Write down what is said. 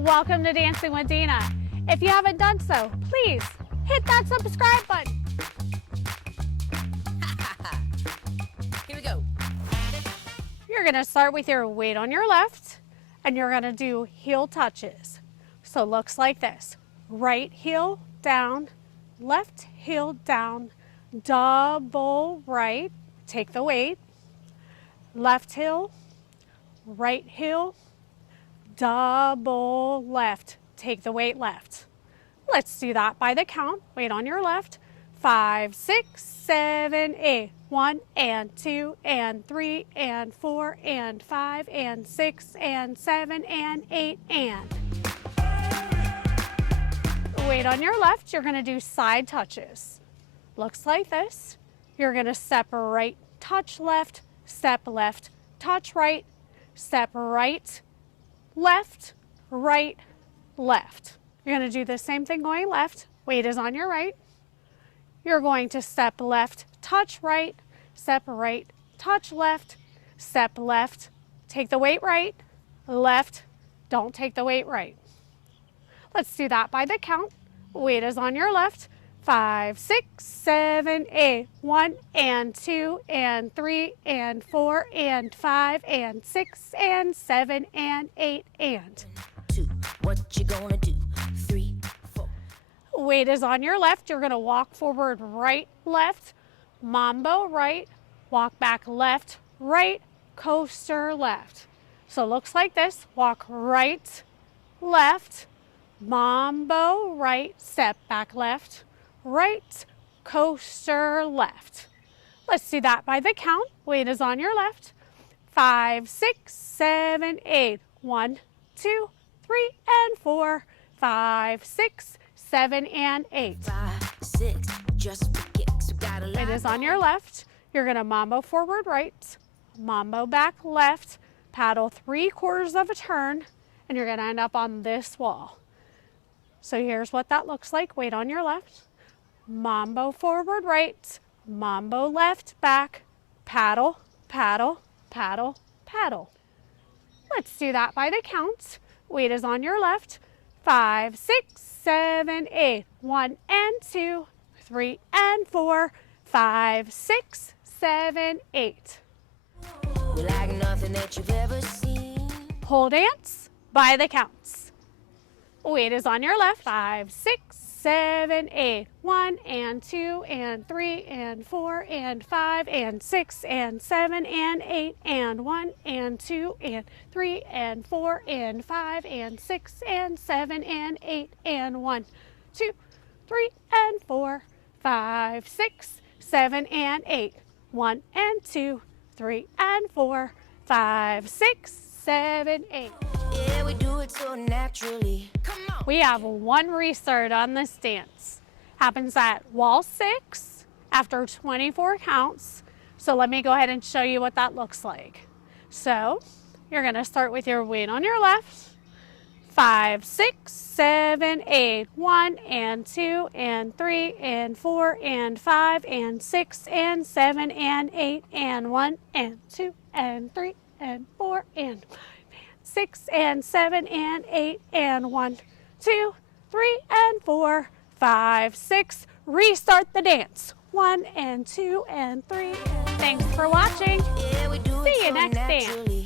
Welcome to Dancing with Dina. If you haven't done so, please hit that subscribe button. Here we go. You're going to start with your weight on your left, and you're going to do heel touches. So it looks like this. Right heel down, left heel down, double right, take the weight, left heel, right heel, double left, take the weight left. Let's do that by the count. Weight on your left. 5, 6, 7, 8. 1 and 2 and 3 and 4 and 5 and 6 and 7 and 8 and. Weight on your left, you're going to do side touches. Looks like this. You're going to step right, touch left, touch right, step right, left, right, left. You're going to do the same thing going left. Weight is on your right. You're going to step left, touch right, touch left, step left, take the weight right, left, don't take the weight right. Let's do that by the count. Weight is on your left. 5, 6, 7, 8. 1 and 2 and 3 and 4 and 5 and 6 and 7 and 8 and. 2, what you gonna do? 3, 4. Weight is on your left. You're going to walk forward right, left, mambo right, walk back left, right, coaster left. So it looks like this. Walk right, left, mambo right, step back left, right, coaster left. Let's do that by the count. Weight is on your left. 5, 6, 7, 8. 1, 2, 3, and 4. 5, 6, 7, and 8. 5, 6, just for kicks. It is on your left. You're going to mambo forward right, mambo back left, paddle 3/4 of a turn, and you're going to end up on this wall. So here's what that looks like. Weight on your left. Mambo forward right, mambo left back, paddle, paddle, paddle, paddle. Let's do that by the count. Weight is on your left. 5, 6, 7, 8. 1 and 2, 3 and 4, 5, 6, 7, 8. We like nothing that you've ever seen. Pole dance by the counts. Weight is on your left. 5, 6, 7, 8. 1 and 2 and 3 and 4 and 5 and 6 and 7 and 8 and 1 and 2 and 3 and 4 and 5 and 6 and 7 and 8 and 1, 2, 3 and 4, 5, 6, 7 and 8. 1 and 2, 3 and 4, 5, 6, 7, 8. Yeah, we do it so naturally. Come on. We have one restart on this dance. Happens at wall 6 after 24 counts. So let me go ahead and show you what that looks like. So you're going to start with your weight on your left. 5, 6, 7, 8. 1 and 2 and 3 and 4 and 5 and 6 and 7 and 8 and 1 and 2 and 3 and 4 and 5. 6 and 7 and 8 and 1, 2, 3 and 4, 5, 6. Restart the dance. 1 and 2 and 3. Thanks for watching. Yeah, we do it See you so next dance. naturally.